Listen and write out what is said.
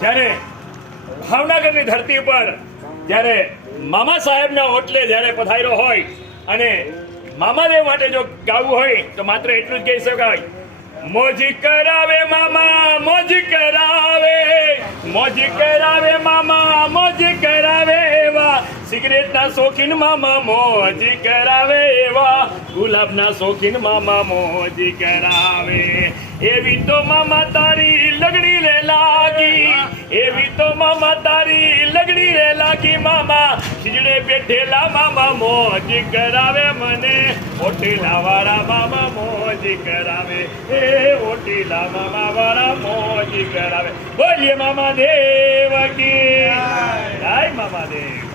જ્યારે ભાવનગરની ધરતી પર જ્યારે મામા સાહેબના ઓટલે જ્યારે પધાર્યો હોય અને મામાદેવ માટે જો ગાવું હોય તો માત્ર એટલું જ કહી શકાય, મોજી કરાવે મામા મોજી કરાવે, મોજી કરાવે મામા મોજી કરાવે એવા, સિગરેટના શોખીન મામા મોજી કરાવે એવા, ગુલાબના શોખીન મામા મોજી કરાવે. એવી તો મામા તારી લગડી રે લાગી, એવી તો મામા તારી લગડી રે લાગી, મામા ખીજડે બેઠેલા મામા મોજી કરાવે મને, ઓટેલા વાળા મામા મોજી કરાવે, એ ઓટેલા મામા વાળા મોજી કરાવે. બોલીએ મામા દેવ કી જય, મામા દેવ.